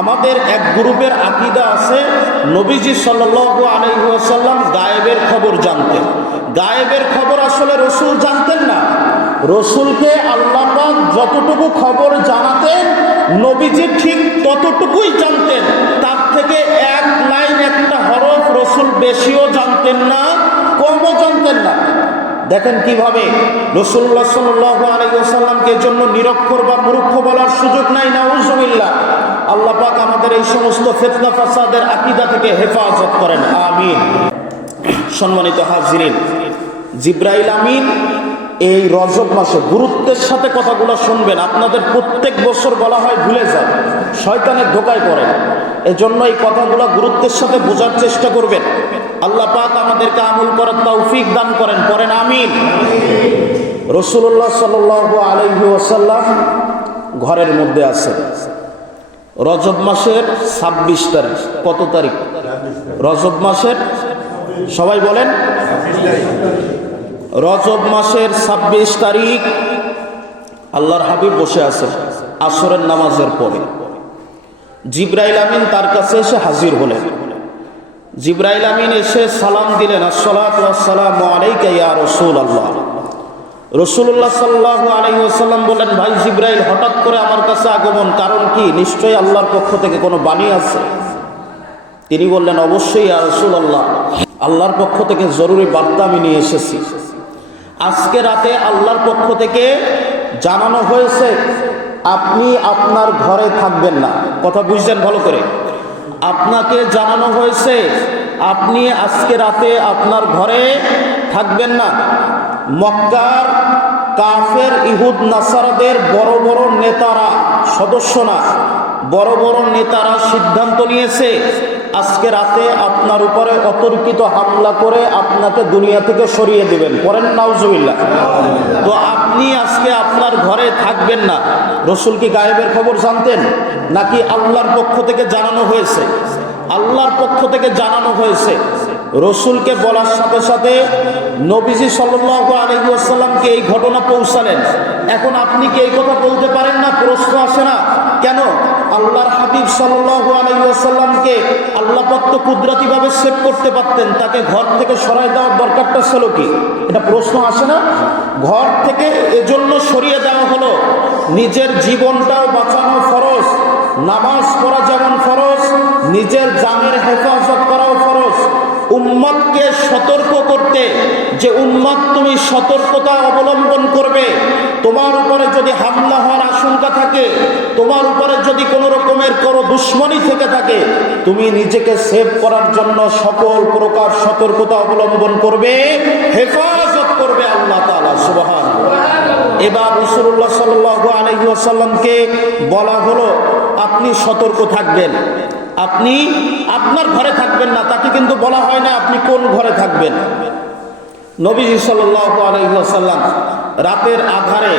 আমাদের এক গ্রুপের আকিদা আছে, নবীজি সাল্লাল্লাহু আলাইহি ওয়াসাল্লাম গায়েবের খবর জানতেন। গায়েবের খবর আসলে রসুল জানতেন না। রসুলকে আল্লাহ যতটুকু খবর জানাতেন, নবীজি ঠিক ততটুকুই জানতেন। তার থেকে এক লাইন, একটা হরফ রসুল বেশিও জানতেন না, কমও জানতেন না। দেখেন কীভাবে রসুল্লাহ সাল্লাহ আলাইসাল্লামকে জন্য নিরক্ষর বা মূর্খ বলার সুযোগ নাই না উজুবিল্লা আল্লাহ পাক আমাদের এই সমস্ত ফেতনা, ফাসাদের আকিদা থেকে হেফাজত করেন। আমিন। সম্মানিত হাজিরিন, জিব্রাইল আমিন এই রজব মাসে গুরুত্বের সাথে কথাগুলো শুনবেন। আপনাদের প্রত্যেক বছর বলা হয় ভুলে যায় শয়তানের ধোকায় পড়েন। এজন্য এই কথাগুলো গুরুত্বের সাথে বোঝার চেষ্টা করবেন। আল্লাহ পাক আমাদেরকে আমল করার তৌফিক দান করেন। করেন আমিন। রসুল্লাহ সাল আলহি ঘরের মধ্যে আছে রজব মাসের ছাব্বিশ তারিখ। কত তারিখ? রজব মাসের, সবাই বলেন। রজব মাসের ছাব্বিশ তারিখ আল্লাহর হাবিব বসে আছে আসরের নামাজের পরে। জিব্রাইল আমিন তার কাছে এসে হাজির হলেন। জিব্রাইল আমিন এসে সালাম দিলেন আসসালাম আলাইকা ইয়া রসুল আল্লাহ রসুল্লাহ সাল্লাহ আলাই ওসাল্লাম বললেন, ভাই জিব্রাইল, হঠাৎ করে আমার কাছে আগমন, কারণ কি? নিশ্চয়ই আল্লাহর পক্ষ থেকে কোনো বাণী আছে? তিনি বললেন, অবশ্যই আর আল্লাহ আল্লাহর পক্ষ থেকে জরুরি বার্তা আমি নিয়ে এসেছি। আজকে রাতে আল্লাহর পক্ষ থেকে জানানো হয়েছে, আপনি আপনার ঘরে থাকবেন না। কথা বুঝছেন ভালো করে? আপনাকে জানানো হয়েছে, আপনি আজকে রাতে আপনার ঘরে থাকবেন না। মক্কার কাফের, ইহুদ, নাসারাদের বড় বড় নেতারা সদস্য না বড় বড় নেতারা সিদ্ধান্ত নিয়েছে, আজকে রাতে আপনার উপরে অতর্কিত হামলা করে আপনাকে দুনিয়া থেকে সরিয়ে দেবেন। করেন নাউজুবিল্লা তো আপনি আজকে আপনার ঘরে থাকবেন না। রসুল কি গায়েবের খবর জানতেন? নাকি আল্লাহর পক্ষ থেকে জানানো হয়েছে? আল্লাহর পক্ষ থেকে জানানো হয়েছে। রসুলকে বলার সাথে সাথে নবীজি সাল্লাহ আলহিউসাল্লামকে এই ঘটনা পৌঁছালেন। এখন আপনি কি এই কথা বলতে পারেন না? প্রশ্ন আসে না। কেন? আল্লাহর হাবিব সাল্লাহ আলহিউসাল্লামকে আল্লাহ পত্ত কুদরতিভাবে সেভ করতে পারতেন, তাকে ঘর থেকে সরাই দেওয়ার দরকারটা ছিল কি? এটা প্রশ্ন আসে না? ঘর থেকে এজন্য সরিয়ে দেওয়া হলো, নিজের জীবনটাও বাঁচানো ফরজ, নামাজ পড়া যেমন ফরজ, নিজের জানের হেফাজত করাও ফরজ। উম্মতকে সতর্ক করতে, যে উম্মত তুমি সতর্কতা অবলম্বন করবে, তোমার উপরে যদি হামলা হওয়ার আশঙ্কা থাকে, তোমার উপরে যদি কোনো রকমের কোনো দুশ্মনী থেকে থাকে, তুমি নিজেকে সেভ করার জন্য সকল প্রকার সতর্কতা অবলম্বন করবে, হেফাজত করবে আল্লাহ তালা সুবাহান এবার রসুল্লাহ সাল্লাহ আলহিহাসাল্লামকে বলা হলো, আপনি সতর্ক থাকবেন। আপনি আপনার ঘরে থাকবেন না, তাকে কিন্তু বলা হয় না আপনি কোন ঘরে থাকবেন। নবীজি আলহিহাসাল্লাম রাতের আধারে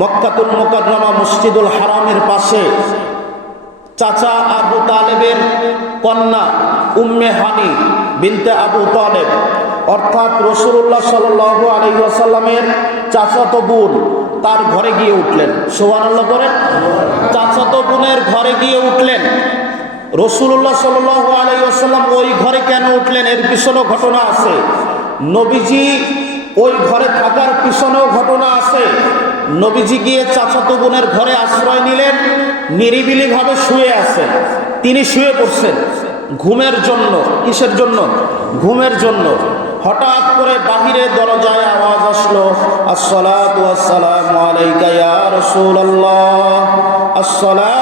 মক্কাতুল মোকাদ্দমা মসজিদুল হারামের পাশে চাচা আবু তালেবের কন্যা উম্মে হানি বিনতে আবু তালেব, অর্থাৎ রসুল্লাহ সাল আলহিহাসাল্লামের চাচাতো বোন, তার ঘরে গিয়ে উঠলেন। সোহান করেন চাচাতো বোনের ঘরে গিয়ে উঠলেন। রসুল্লাহ সাল আলাইসাল্লাম ওই ঘরে কেন উঠলেন? এর পিছনেও ঘটনা আছে। নবীজি ওই ঘরে থাকার পিছনেও ঘটনা আছে। নবীজি গিয়ে চাচাতো বোনের ঘরে আশ্রয় নিলেন, নিরিবিলিভাবে শুয়ে আছেন। তিনি শুয়ে পড়ছেন। ঘুমের জন্য, কিসের জন্য? ঘুমের জন্য। হঠাৎ করে বাহিরে দরজায় আওয়াজ আসলো আসসালামু আলাইকা রাসূলুল্লাহ, আসসালাতু আসসালামু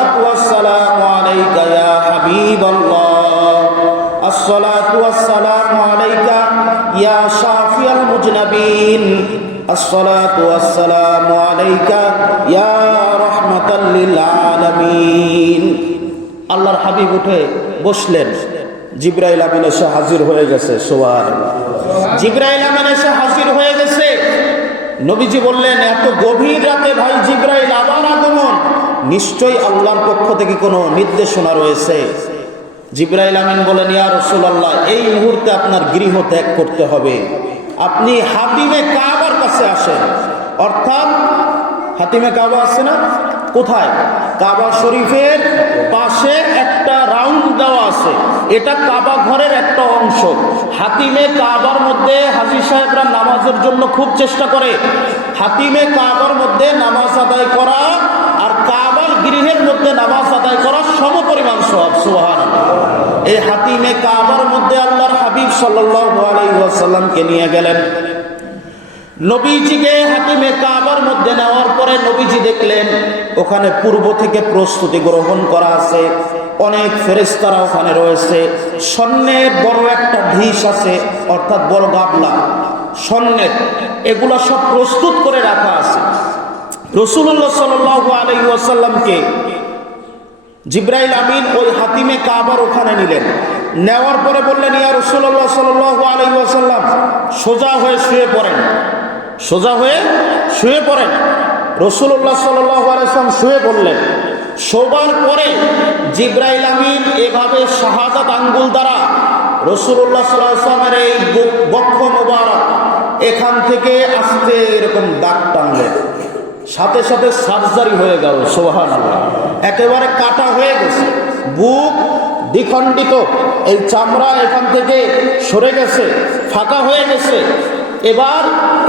আল্লাহর হাবিব উঠে বসলেন। জিব্রাইল আমিন এসে হাজির হয়ে গেছে সোয়ার জিব্রাইল আমিন এসে হাজির হয়ে গেছে। নবীজি বললেন, এত গভীর রাতে ভাই জিব্রাইল আবার আগমন। নিশ্চয়ই আল্লাহর পক্ষ থেকে কোনো নির্দেশনা রয়েছে। জিব্রাইল আমিন বলেন, ইয়া রসুল্লাহ এই মুহূর্তে আপনার গৃহ ত্যাগ করতে হবে। আপনি হাতিমে কাবার কাছে আসেন। অর্থাৎ, হাতিমে কাবা আছে না? কোথায়? কাবা শরীফের পাশে একটা রাউন্ড দেওয়া আছে। এটা কাবা ঘরের একটা অংশ। হাতিমে কাবার মধ্যে হাজি সাহেবরা নামাজের জন্য খুব চেষ্টা করে। হাতিমে কাবার মধ্যে নামাজ আদায় করা গৃহের মধ্যে নামাজ আদায় করা সম পরিমাণ সব সোহান এই হাতিমে কাবার মধ্যে আল্লাহর হাবিব সাল্লাল্লাহু আলাইহি নিয়ে গেলেন। নবীজিকে হাতিমে কাবার মধ্যে নেওয়ার পরে নবীজি দেখলেন, ওখানে পূর্ব থেকে প্রস্তুতি গ্রহণ করা আছে। অনেক ফেরেস্তারা ওখানে রয়েছে। স্বর্ণের বড় একটা ঢিস আছে, অর্থাৎ বড় গাবলা। স্বর্ণের এগুলো সব প্রস্তুত করে রাখা আছে। রসুল্লাহ সাল আলাই ওয়াসাল্লামকে জিব্রাইল আমিন ওই হাতিমে কাবার ওখানে নিলেন। নেওয়ার পরে বললেন, ইয়া রসুল্লাহ সাল আলাই ওয়াসাল্লাম, সোজা হয়ে শুয়ে পড়েন। সোজা হয়ে শুয়ে পড়েন। রসুল্লাহ সাল্লাম শুয়ে পড়লেন। শোবার পরে জিব্রাইল আমিন এভাবে শাহাদাত আঙ্গুল দ্বারা রসুল্লাহ সাল্লামের এই বক- বক্ষ মোবারক এখান থেকে আসতে এরকম দাগ টানলেন। সাথে সাথে সার্জারি হয়ে গেল সোহান একেবারে কাটা হয়ে গেছে। বুক দ্বিখণ্ডিত। এই চামড়া এখান থেকে সরে গেছে, ফাঁকা হয়ে গেছে। এবার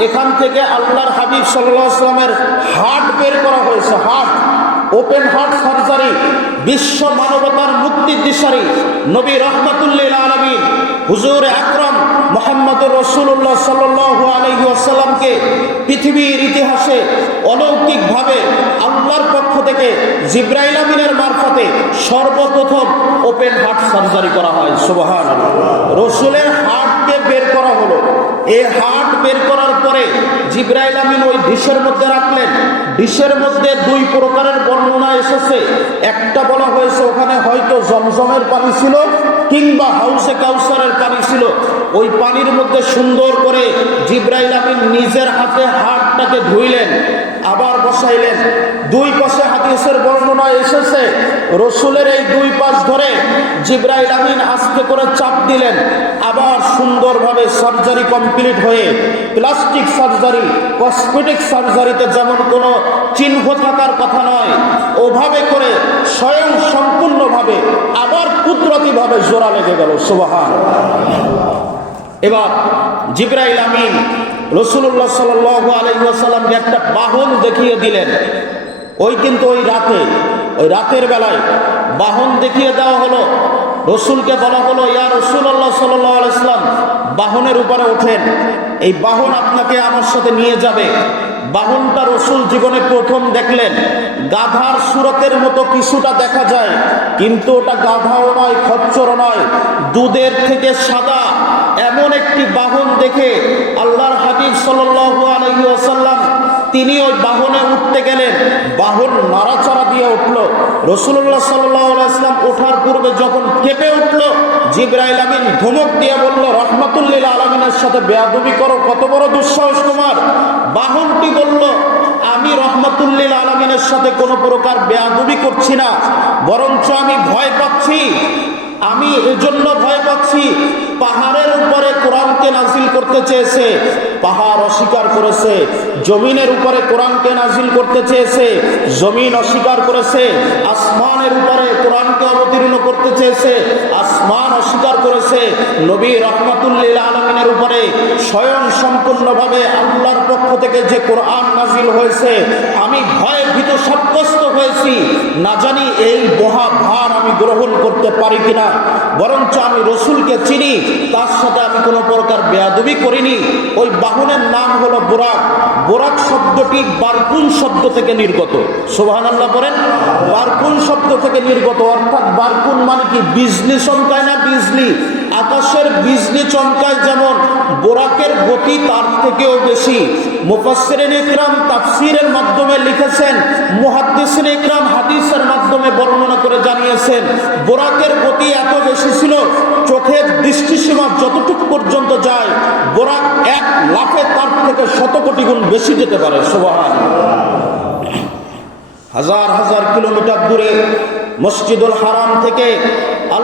এখান থেকে আল্লাহর হাবিব সাল্লাহ আসলামের হার্ট বের করা হয়েছে, হার্ট। ওপেন হার্ট সার্জারি, বিশ্ব মানবতার মুক্তির দিশারি, নবী রহমতুল্লিল আলমিন, হুজুর আকরম মোহাম্মদ রসুল্লাহ সাল্লাহ আলহি আসাল্লামকে পৃথিবীর ইতিহাসে অলৌকিকভাবে আল্লাহর পক্ষ থেকে জিব্রাইল আমিনের মারফতে সর্বপ্রথম ওপেন হার্ট সার্জারি করা হয়। সুবহান রসুলের হার্টকে বের করা হলো। এই হার্ট বের করার পরে জিব্রাইল আমিন ওই ডিশের মধ্যে রাখলেন। ডিশের মধ্যে দুই প্রকারের বর্ণনা এসেছে। একটা বলা হয়েছে, ওখানে হয়তো জমজমের পানি ছিল কিংবা হাউসে কাউসারের পানি ছিল। ওই পানির মধ্যে সুন্দর করে জিব্রাইল আমিন নিজের হাতে হাটটাকে ধুইলেন, আবার বসাইলেন। দুই পাশে হাদিসের বর্ণনা এসেছে, রসুলের এই দুই পাশ ধরে জিব্রাইল আমিন আস্তে করে চাপ দিলেন, আবার সুন্দরভাবে সার্জারি কমপ্লিট হয়ে প্লাস্টিক সার্জারি, কসমেটিক সার্জারিতে যেমন কোনো চিহ্ন থাকার কথা নয়, ওভাবে করে স্বয়ং সম্পূর্ণভাবে, আবার কুদরতিভাবে জোড়া লেগে গেল, সুবাহান এবার জিব্রাইল আমিন রসুল্লাহ সাল আলহিহাসাল্লামকে একটা বাহন দেখিয়ে দিলেন। ওই কিন্তু ওই রাতে, ওই রাতের বেলায় বাহন দেখিয়ে দেওয়া হলো। রসুলকে বলা হলো, ইয়া রসুল্লাহ সাল্লাহ আলাইসলাম বাহনের উপরে ওঠেন। এই বাহন আপনাকে আমার সাথে নিয়ে যাবে। বাহনটা রসুল জীবনে প্রথম দেখলেন। গাধার সুরতের মতো কিছুটা দেখা যায়, কিন্তু ওটা গাধাও নয়, খচ্চরও নয়। দুধের থেকে সাদা এমন একটি বাহন দেখে আল্লাহর হাবিব সাল্লু আলহি আসাল্লাম তিনি ওই বাহনে উঠতে গেলেন। বাহন নাড়াচাড়া দিয়ে উঠল। রসুল্লাহ সাল্লাম ওঠার পূর্বে যখন কেঁপে উঠল, জিব্রাইল আমিন ধমক দিয়ে বলল রহমতুল্লিল আলমিনের সাথে বেয়াদবি করো, কত বড় দুঃসাহস তোমার। বাহনটি বলল, আমি রহমতুল্লিল আলমিনের সাথে কোনো প্রকার বেয়াদবি করছি না, বরঞ্চ আমি ভয় পাচ্ছি। আমি এজন্য ভয় পাচ্ছি। পাহাড়ের উপরে কোরআনকে নাজিল করতে চেয়েছে, পাহাড় অস্বীকার করেছে, জমিনের উপরে কোরআনকে নাজিল করতে চেয়েছে, জমিন অস্বীকার করেছে, আসমানের উপরে কোরআনকে অবতীর্ণ করতে চেয়েছে, আসমান অস্বীকার করেছে, নবী রহমতুল্লিল আলমিনের উপরে স্বয়ং সম্পূর্ণভাবে আল্লাহর পক্ষ থেকে যে কোরআন নাজিল হয়েছে, আমি ভয়ে ভীত সাব্যস্ত হয়েছি। না জানি এই বহা ভার আমি গ্রহণ করতে পারি কিনা, বরঞ্চ আমি রসুলকে চিনি, তার সাথে আমি কোনো প্রকার বেয়াদবি করিনি। ওই বাহনের নাম হলো বোরাক। বোরাক শব্দটি বারকুন শব্দ থেকে নির্গত। সোহান আল্লাহ বলেন, বারকুন শব্দ থেকে নির্গত, অর্থাৎ বারকুন মানে কি? বিজলি চমকায় না বিজলি? আকাশের বিজলি চমকায় যেমন বোরাকের গতি তার থেকেও বেশি। মুফাসসিরিন ইকরাম তাফসীরের মাধ্যমে লিখেছেন, মুহাদ্দিসিন ইকরাম হাদিসের মাধ্যমে বর্ণনা করে জানিয়েছেন, বোরাকের গতি এত বেশি ছিল, চোখের দৃষ্টিসীমা যতটুকু পর্যন্ত যায়, বোরাক এক লাফে তার থেকে শত কোটি গুণ বেশি যেতে পারে। সোবাহান হাজার হাজার কিলোমিটার দূরে মসজিদুল হারাম থেকে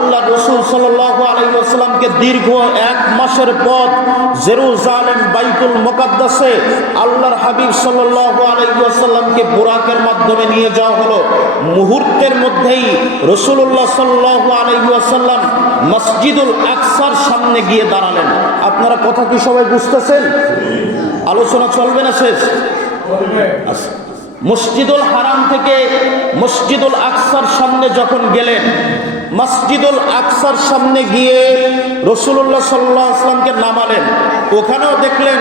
আল্লাহ রসুল সাল্লাহ দীর্ঘ এক মাসের পথ জেরুজালেম বাইতুল মোকাদ্দাসে আল্লাহর হাবিব আলাইসাল্লামকে বোরাকের মাধ্যমে নিয়ে যাওয়া হলো। মুহূর্তের মধ্যেই রসুল্লাহ সাল্লাহ আলাইসাল্লাম মসজিদুল আকসার সামনে গিয়ে দাঁড়ালেন। আপনারা কথা কি সবাই বুঝতেছেন? আলোচনা চলবে না শেষ? আচ্ছা। মসজিদুল হারাম থেকে মসজিদুল আকসার সামনে যখন গেলেন মসজিদুল আকসার সামনে গিয়ে রসুল্লাহ সাল্লাহ আসলামকে নামালেন। ওখানেও দেখলেন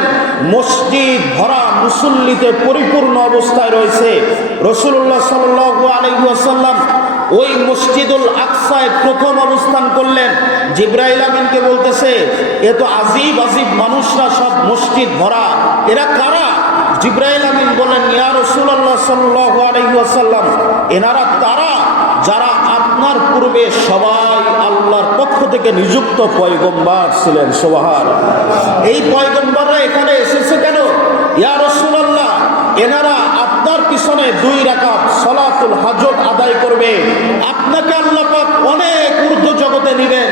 মসজিদ ভরা মুসল্লিতে পরিপূর্ণ অবস্থায় রয়েছে। রসুল্লাহ সাল্লাহ আলহাসাল্লাম ওই মসজিদুল আকসায় প্রথম অবস্থান করলেন। জিব্রাইল আমিনকে বলতেছে, এ তো আজিব আজিব মানুষরা সব মসজিদ ভরা। এরা কারা? জিব্রাইল আমিন বলেন ইয়া রসুল্লাহ সাল্লাহ আলহিহাসাল্লাম এনারা তারা যারা আপনার পূর্বে সবাই আল্লাহর পক্ষ থেকে নিযুক্ত পয়গম্বার ছিলেন সোহার এই পয়গম্বাররা এখানে এসেছে কেন? ইয়া এনারা আপনার পিছনে দুই রাকাত সলাতুল হাজত আদায় করবে। আপনাকে আল্লাহ অনেক জগতে নেবেন,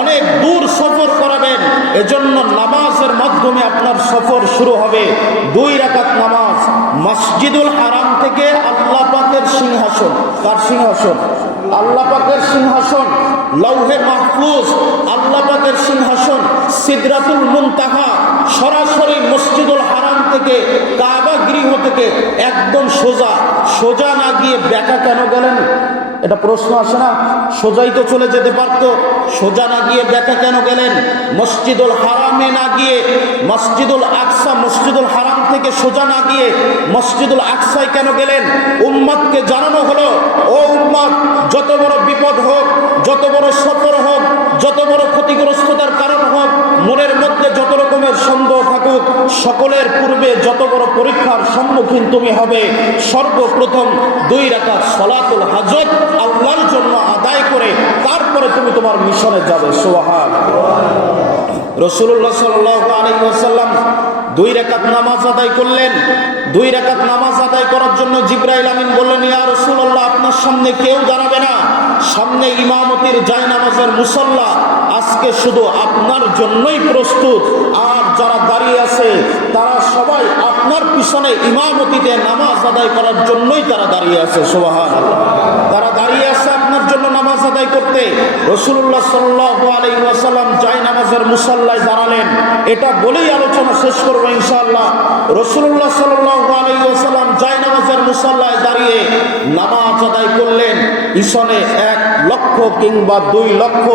অনেক দূর সফর করাবেন, এজন্য নামাজের মাধ্যমে আপনার সফর শুরু হবে। দুই রাকাত নামাজ, মসজিদুল হারাম থেকে আল্লাহ পাকের সিংহাসন, কার সিংহাসন? আল্লাহ পাকের সিংহাসন, লৌহে মাহফুজ, আল্লাহ পাকের সিংহাসন, সিদরাতুল মুনতাহা, সরাসরি মসজিদুল হারাম থেকে, কাবা গৃহ থেকে, একদম সোজা। সোজা না গিয়ে ব্যাকা কেন গেলেন এটা প্রশ্ন আসে না। সোজাই তো চলে যেতে পারত। সোজা না গিয়ে ব্যথা কেন গেলেন? মসজিদুল হারামে না গিয়ে, মসজিদুল আকসা, মসজিদুল হারাম থেকে সোজা না গিয়ে মসজিদুল আকসায় কেন গেলেন? উম্মাদকে জানানো হলো, ও উম্মাদ যত বড় বিপদ হোক, যত বড় সফর হোক, যত বড় ক্ষতিগ্রস্ততার কারণ হোক মনের মধ্যে যত রকমের সন্দেহ থাকুক, সকলের পূর্বে যত বড় পরীক্ষার সম্মুখীন তুমি হবে, সর্বপ্রথম দুই রাখা সলাতুল হাজত আল্লাহর জন্য আদায় করে তারপরে তুমি তোমার মিশনে যাবে সোহাগ রসুল্লাহ সাল্লাহ আলাইসাল্লাম দুই রেখাত নামাজ আদায় করলেন। দুই রেখাত নামাজ আদায় করার জন্য জিব্রাইল আমিন বললেন, ইয়া রসুল্লাহ আপনার সামনে কেউ দাঁড়াবে না। সামনে ইমামতির জায় নামাজের মুসল্লা আজকে শুধু আপনার জন্যই প্রস্তুত। আর যারা দাঁড়িয়ে আছে, তারা সবাই আপনার পিছনে ইমামতিতে নামাজ আদায় করার জন্যই তারা দাঁড়িয়ে আছে সোহান তারা দাঁড়িয়ে আছে আপনার জন্য নামাজ আদায় করতে। রসুল্লাহ সাল্লাহ আলাই ওয়াসাল্লাম জাই নামাজের মুসল্লায় দাঁড়ালেন। এটা বলেই আলোচনা শেষ করব ইনশাল্লাহ রসুল্লাহ সাল্লাহ আলাই ওয়াসাল্লাম জাই নামাজের মুসল্লায় দাঁড়িয়ে নামাজ আদায় করলেন। পিছনে এক লক্ষ কিংবা দুই লক্ষ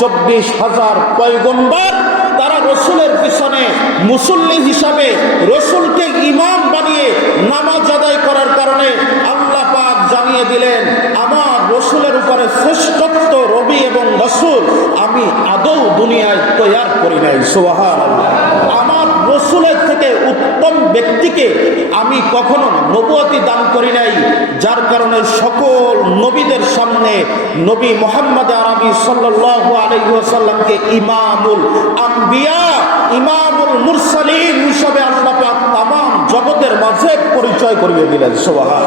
চব্বিশ হাজার পয়গম্বর। তারা রসুলের পিছনে মুসল্লি হিসাবে রসুলকে ইমাম বানিয়ে নামাজ আদায় করার কারণে আল্লাহ পাক জানিয়ে দিলেন, আমার রসুলের উপরে শ্রেষ্ঠত্ব রবি এবং রসুল, আমি আদৌ দুনিয়ায় তৈয়ার করি নাই। সোহার উত্তম ব্যক্তিকে আমি কখনো নবুয়তি দান করি নাই, যার কারণে সকল নবীদের সামনে নবী মোহাম্মদ আরবি সাল্লু আলহিহাসাল্লামকে ইমামুল আম্বিয়া, ইমামুল মুরসালিম হিসাবে আল্লাহ তামাম তাম, জগতের মাঝে পরিচয় করিয়ে দিলেন সোহার